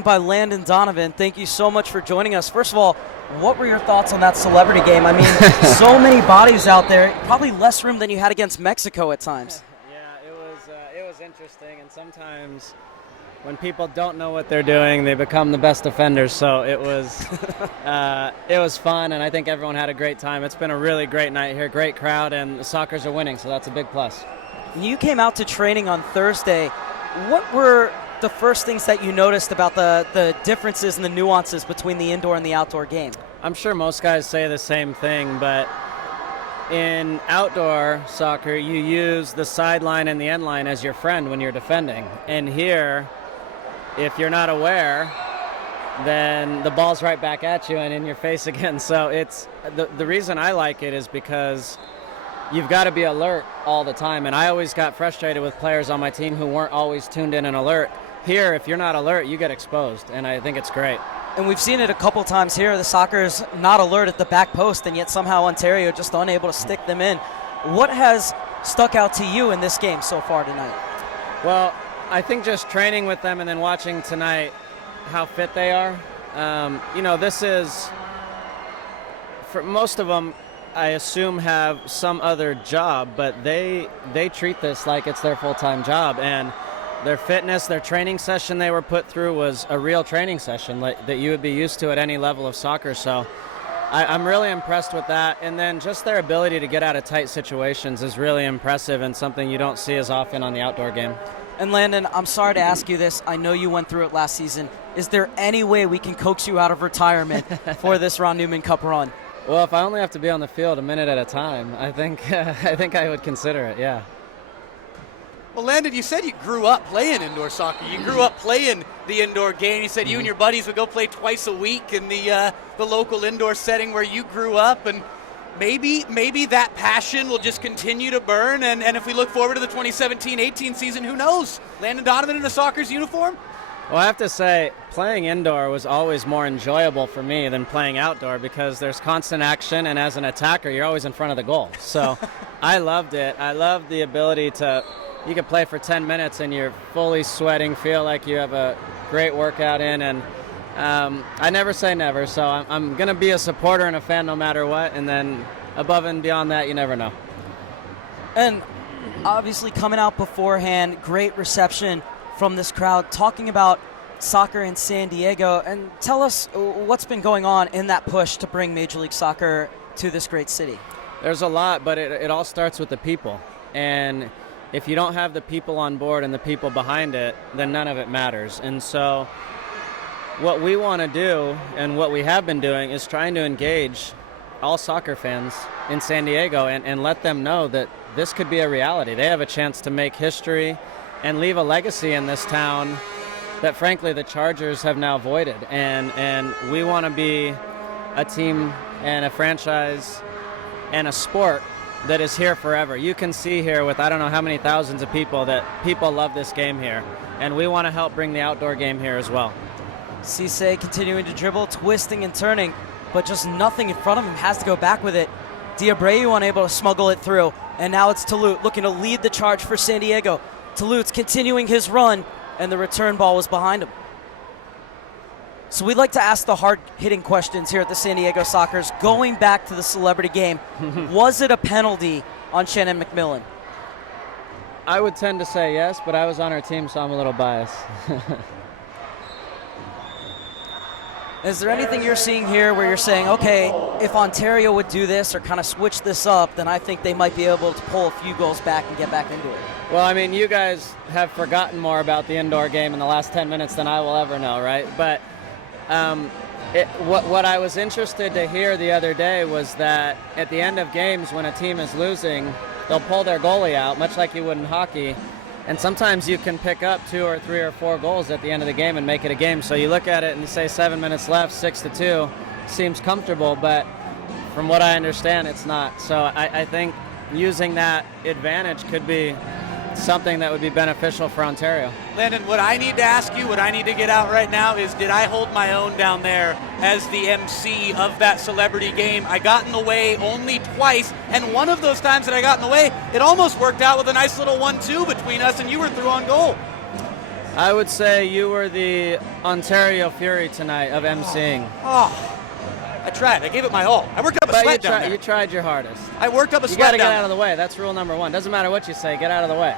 By Landon, Donovan. Thank you so much for joining us. First of all, what were your thoughts on that celebrity game? I mean, so many bodies out there, probably less room than you had against Mexico at times. Yeah, it was interesting, and sometimes when people don't know what they're doing, they become the best defenders. So it was fun, and I think everyone had a great time. It's been a really great night here, great crowd, and the Sockers are winning, so that's a big plus. You came out to training on Thursday. What were the first things that you noticed about the differences and the nuances between the indoor and the outdoor game? I'm sure most guys say the same thing, but in outdoor soccer, you use the sideline and the end line as your friend when you're defending. And here, if you're not aware, then the ball's right back at you and in your face again. So it's the reason I like it is because you've got to be alert all the time. And I always got frustrated with players on my team who weren't always tuned in and alert. Here, if you're not alert, you get exposed, and I think it's great. And we've seen it a couple times here. The Sockers not alert at the back post, and yet somehow Ontario just unable to stick them in. What has stuck out to you in this game so far tonight? Well, I think just training with them and then watching tonight how fit they are. This is, for most of them, I assume have some other job, but they treat this like it's their full-time job. And their fitness, their training session they were put through was a real training session that you would be used to at any level of soccer. So I'm really impressed with that. And then just their ability to get out of tight situations is really impressive and something you don't see as often on the outdoor game. And Landon, I'm sorry to ask you this. I know you went through it last season. Is there any way we can coax you out of retirement for this Ron Newman Cup run? Well, if I only have to be on the field a minute at a time, I think I would consider it, yeah. Well, Landon, you said you grew up playing indoor soccer. You grew up playing the indoor game. You said you and your buddies would go play twice a week in the local indoor setting where you grew up, and maybe that passion will just continue to burn. And if we look forward to the 2017-18 season, who knows? Landon Donovan in a Sockers uniform? Well, I have to say, playing indoor was always more enjoyable for me than playing outdoor because there's constant action, and as an attacker, you're always in front of the goal. So I loved it. I loved the ability to. You can play for 10 minutes and you're fully sweating, feel like you have a great workout in, and I never say never, so I'm going to be a supporter and a fan no matter what, and then above and beyond that, you never know. And obviously coming out beforehand, great reception from this crowd, talking about soccer in San Diego, and tell us what's been going on in that push to bring Major League Soccer to this great city. There's a lot, but it all starts with the people, and if you don't have the people on board and the people behind it, then none of it matters. And so what we want to do and what we have been doing is trying to engage all soccer fans in San Diego and let them know that this could be a reality. They have a chance to make history and leave a legacy in this town that, frankly, the Chargers have now voided. And we want to be a team and a franchise and a sport that is here forever. You can see here with I don't know how many thousands of people that people love this game here, and we want to help bring the outdoor game here as well. Cisse continuing to dribble, twisting and turning, but just nothing in front of him, has to go back with it. Diabreu unable to smuggle it through, and now it's Toulouse looking to lead the charge for San Diego. Toulouse continuing his run, and the return ball was behind him. So we'd like to ask the hard-hitting questions here at the San Diego Sockers. Going back to the celebrity game, was it a penalty on Shannon McMillan? I would tend to say yes, but I was on our team, so I'm a little biased. Is there anything you're seeing here where you're saying, okay, if Ontario would do this or kind of switch this up, then I think they might be able to pull a few goals back and get back into it? Well, I mean, you guys have forgotten more about the indoor game in the last 10 minutes than I will ever know, right? But what I was interested to hear the other day was that at the end of games when a team is losing, they'll pull their goalie out, much like you would in hockey. And sometimes you can pick up 2 or 3 or 4 goals at the end of the game and make it a game. So you look at it and you say 7 minutes left, 6-2, seems comfortable, but from what I understand, it's not. So I think using that advantage could be something that would be beneficial for Ontario. Landon, what I need to ask you, what I need to get out right now is, did I hold my own down there as the MC of that celebrity game? I got in the way only twice, and one of those times that I got in the way, it almost worked out with a nice little 1-2 between us, and you were through on goal. I would say you were the Ontario Fury tonight of emceeing. Oh, I tried. I gave it my all. I worked up a sweat down there. You tried your hardest. I worked up a You sweat got to down get out of the way. That's rule number one. Doesn't matter what you say. Get out of the way.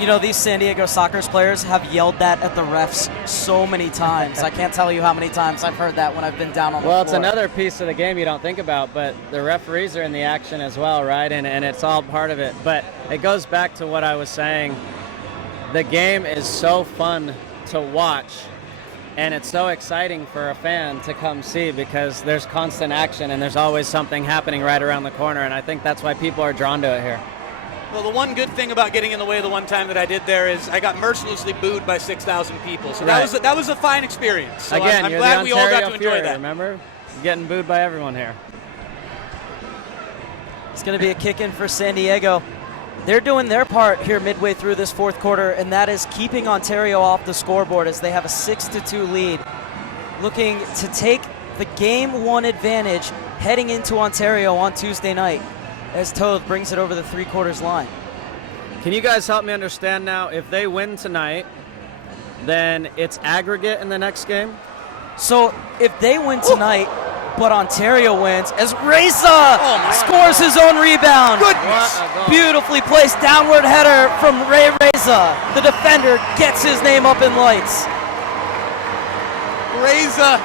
You know, these San Diego Sockers players have yelled that at the refs so many times. I can't tell you how many times I've heard that when I've been down on the floor. Well, it's another piece of the game you don't think about, but the referees are in the action as well, right? And it's all part of it. But it goes back to what I was saying. The game is so fun to watch, and it's so exciting for a fan to come see because there's constant action and there's always something happening right around the corner, and I think that's why people are drawn to it here. Well, the one good thing about getting in the way the one time that I did there is I got mercilessly booed by 6,000 people. So that was a fine experience. So Again, I'm you're glad the we all got Ontario to enjoy Fury, that. Remember? You're getting booed by everyone here. It's going to be a kick in for San Diego. They're doing their part here midway through this fourth quarter, and that is keeping Ontario off the scoreboard as they have a 6-2 lead. Looking to take the game one advantage heading into Ontario on Tuesday night as Toth brings it over the three-quarters line. Can you guys help me understand now, if they win tonight, then it's aggregate in the next game? So if they win tonight, but Ontario wins, as Raza scores his own rebound. Goodness. Beautifully placed downward header from Raza. The defender gets his name up in lights. Raza,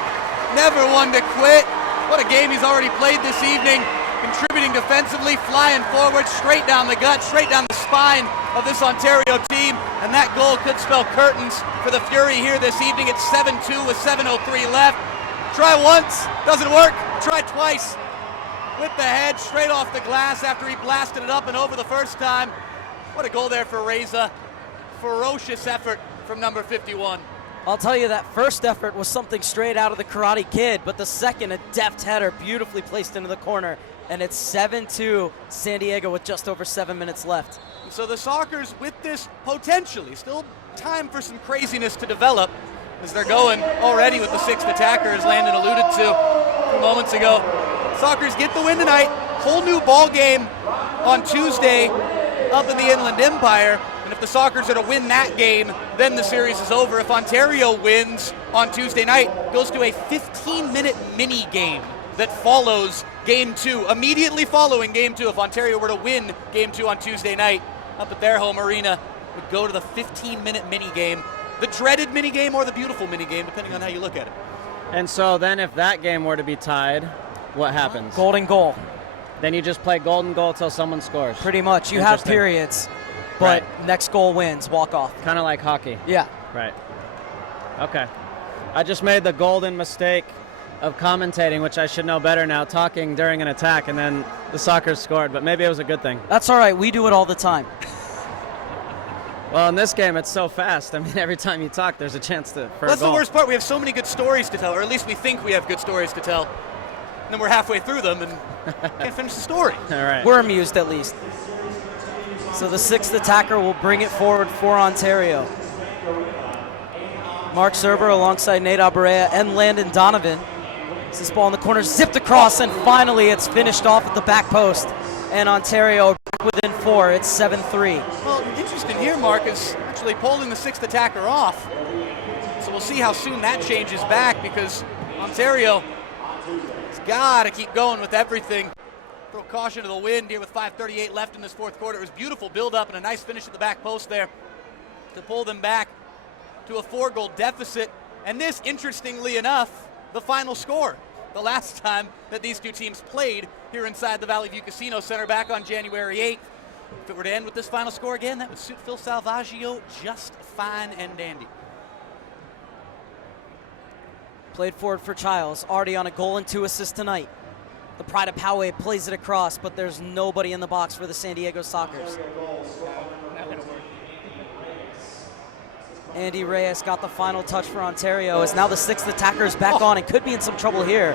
never one to quit. What a game he's already played this evening. Contributing defensively, flying forward, straight down the gut, straight down the spine of this Ontario team. And that goal could spell curtains for the Fury here this evening. It's 7-2 with 7:03 left. Try once, doesn't work. Try twice. With the head, straight off the glass after he blasted it up and over the first time. What a goal there for Raza. Ferocious effort from number 51. I'll tell you, that first effort was something straight out of the Karate Kid, but the second, a deft header beautifully placed into the corner. And it's 7-2 San Diego with just over 7 minutes left. So the Sockers, with this potentially, still time for some craziness to develop as they're going already with the sixth attacker, as Landon alluded to a few moments ago. Sockers get the win tonight. Whole new ball game on Tuesday up in the Inland Empire. And if the Sockers are to win that game, then the series is over. If Ontario wins on Tuesday night, it goes to a 15-minute mini game that follows Game 2, immediately following Game 2. If Ontario were to win Game 2 on Tuesday night up at their home arena, would go to the 15-minute mini game, the dreaded mini game or the beautiful mini game, depending on how you look at it. And so then if that game were to be tied, what happens? Golden goal. Then you just play golden goal till someone scores. Pretty much. You have periods, but next goal wins, walk off. Kind of like hockey. Yeah. Right. Okay. I just made the golden mistake of commentating, which I should know better now, talking during an attack, and then the Sockers scored, but maybe it was a good thing. That's all right. We do it all the time. Well, in this game, it's so fast. I mean, every time you talk, there's a chance for a goal. That's the worst part. We have so many good stories to tell, or at least we think we have good stories to tell. And then we're halfway through them and can't finish the story. All right. We're amused, at least. So the sixth attacker will bring it forward for Ontario. Marc Serber alongside Nate Abarea and Landon Donovan. This ball in the corner zipped across, and finally it's finished off at the back post. And Ontario back within 4. It's 7-3. Well, interesting here, Marc, is actually pulling the sixth attacker off. So we'll see how soon that changes back, because Ontario has got to keep going with everything. Throw caution to the wind here with 5:38 left in this fourth quarter. It was beautiful build-up and a nice finish at the back post there to pull them back to a 4-goal deficit. And this, interestingly enough, the final score. The last time that these two teams played here inside the Valley View Casino Center back on January 8th. If it were to end with this final score again, that would suit Phil Salvaggio just fine and dandy. Played forward for Childs, already on a goal and 2 assists tonight. The Pride of Poway plays it across, but there's nobody in the box for the San Diego Sockers. Andy Reyes got the final touch for Ontario, as now the sixth attacker is back on and could be in some trouble here.